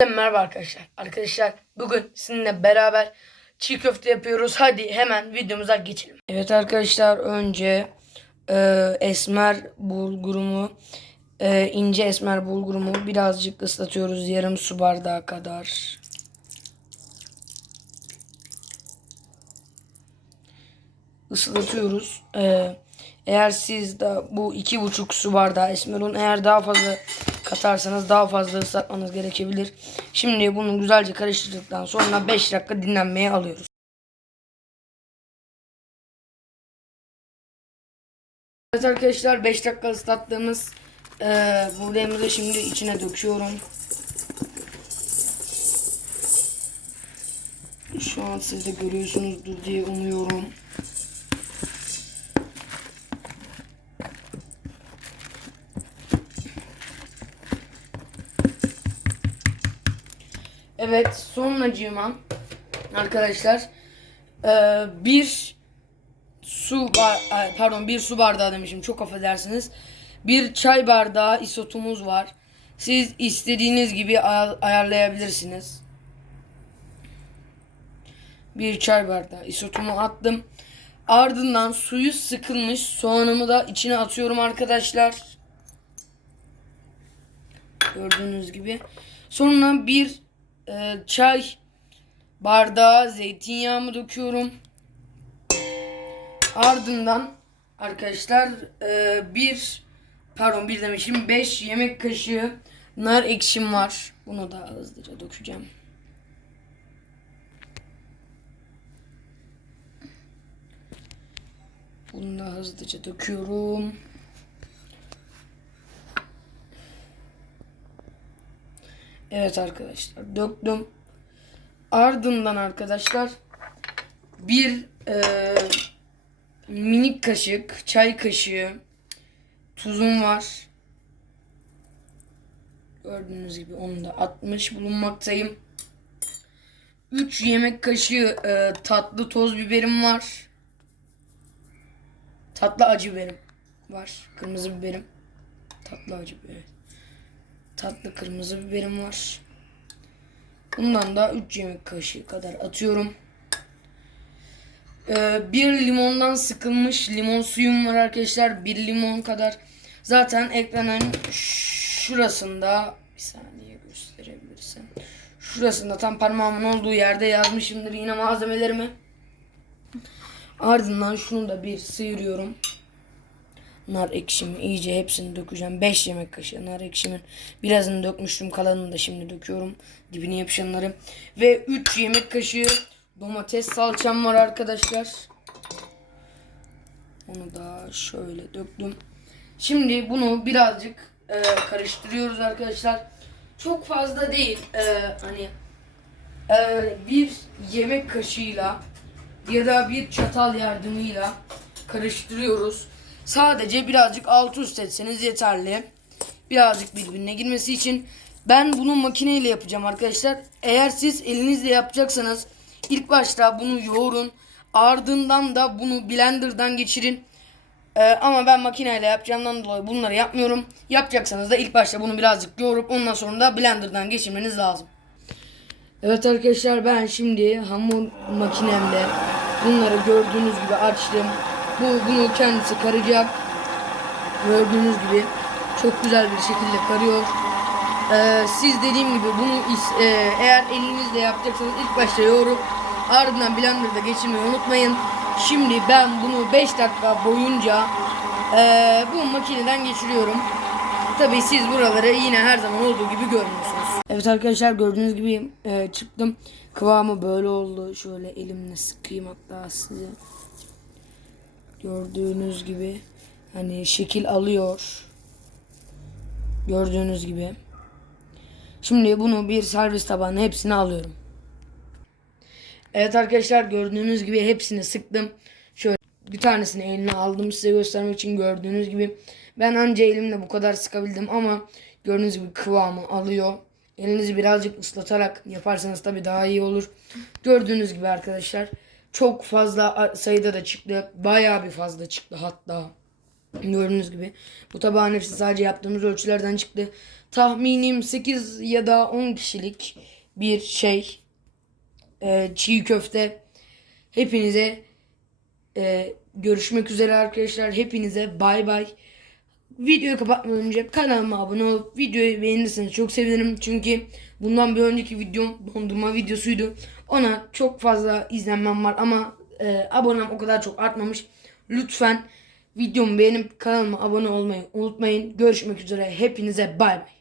Merhaba arkadaşlar. Arkadaşlar bugün sizinle beraber çiğ köfte yapıyoruz. Hadi hemen videomuza geçelim. Evet arkadaşlar önce e, esmer bulgurumu e, ince esmer bulgurumu birazcık ıslatıyoruz yarım su bardağı kadar. ıslatıyoruz. E, eğer siz de bu iki buçuk su bardağı esmer un eğer daha fazla katarsanız daha fazla ıslatmanız gerekebilir. Şimdi bunu güzelce karıştırdıktan sonra 5 dakika dinlenmeye alıyoruz. Evet arkadaşlar 5 dakika ıslattığımız eee buğdayımızı şimdi içine döküyorum. Şu an siz de görüyorsunuzdur diye umuyorum. Evet sonracığıma arkadaşlar eee, bir su pardon bir su bardağı demişim çok affedersiniz. Bir çay bardağı isotumuz var. Siz istediğiniz gibi ay- ayarlayabilirsiniz. Bir çay bardağı isotumu attım. Ardından suyu sıkılmış soğanımı da içine atıyorum arkadaşlar. Gördüğünüz gibi. Sonra bir e, çay bardağı zeytinyağımı döküyorum. Ardından arkadaşlar e, bir pardon bir demişim 5 yemek kaşığı nar ekşim var. Bunu da hızlıca dökeceğim. Bunu da hızlıca döküyorum. Evet arkadaşlar döktüm. Ardından arkadaşlar bir e, minik kaşık çay kaşığı tuzum var. Gördüğünüz gibi onu da atmış bulunmaktayım. 3 yemek kaşığı e, tatlı toz biberim var. Tatlı acı biberim var. Kırmızı biberim. Tatlı acı biber. Tatlı kırmızı biberim var. Bundan da 3 yemek kaşığı kadar atıyorum. Ee, bir limondan sıkılmış limon suyum var arkadaşlar. Bir limon kadar. Zaten ekranın şurasında bir saniye gösterebilirsem. Şurasında tam parmağımın olduğu yerde yazmışımdır yine malzemelerimi. Ardından şunu da bir sıyırıyorum. Nar ekşimi iyice hepsini dökeceğim. 5 yemek kaşığı nar ekşimin. Birazını dökmüştüm. Kalanını da şimdi döküyorum. Dibine yapışanları. Ve 3 yemek kaşığı domates salçam var arkadaşlar. Onu da şöyle döktüm. Şimdi bunu birazcık e, karıştırıyoruz arkadaşlar. Çok fazla değil. E, hani e, bir yemek kaşığıyla ya da bir çatal yardımıyla karıştırıyoruz. Sadece birazcık alt üst etseniz yeterli. Birazcık birbirine girmesi için. Ben bunu makineyle yapacağım arkadaşlar. Eğer siz elinizle yapacaksanız ilk başta bunu yoğurun. Ardından da bunu blenderdan geçirin. Ee, ama ben makineyle yapacağımdan dolayı bunları yapmıyorum. Yapacaksanız da ilk başta bunu birazcık yoğurup ondan sonra da blenderdan geçirmeniz lazım. Evet arkadaşlar ben şimdi hamur makinemle bunları gördüğünüz gibi açtım. Bu bunu kendisi karacak. Gördüğünüz gibi çok güzel bir şekilde karıyor. Ee, siz dediğim gibi bunu e, eğer elinizle yapacaksanız ilk başta yoğurup ardından blenderda geçirmeyi unutmayın. Şimdi ben bunu 5 dakika boyunca e, bu makineden geçiriyorum. Tabii siz buraları yine her zaman olduğu gibi görmüyorsunuz. Evet arkadaşlar gördüğünüz gibi e, çıktım. Kıvamı böyle oldu. Şöyle elimle sıkayım hatta size. Gördüğünüz gibi hani şekil alıyor. Gördüğünüz gibi. Şimdi bunu bir servis tabağına hepsini alıyorum. Evet arkadaşlar gördüğünüz gibi hepsini sıktım. Şöyle bir tanesini eline aldım size göstermek için gördüğünüz gibi. Ben anca elimle bu kadar sıkabildim ama gördüğünüz gibi kıvamı alıyor. Elinizi birazcık ıslatarak yaparsanız tabii daha iyi olur. Gördüğünüz gibi arkadaşlar çok fazla sayıda da çıktı. Bayağı bir fazla çıktı hatta. Gördüğünüz gibi bu tabağın hepsi sadece yaptığımız ölçülerden çıktı. Tahminim 8 ya da 10 kişilik bir şey e, çiğ köfte. Hepinize e, görüşmek üzere arkadaşlar. Hepinize bay bay. Videoyu kapatmadan önce kanalıma abone olup videoyu beğenirseniz çok sevinirim. Çünkü bundan bir önceki videom dondurma videosuydu. Ona çok fazla izlenmem var ama e, abonem o kadar çok artmamış. Lütfen videomu beğenip kanalıma abone olmayı unutmayın. Görüşmek üzere. Hepinize bay bay.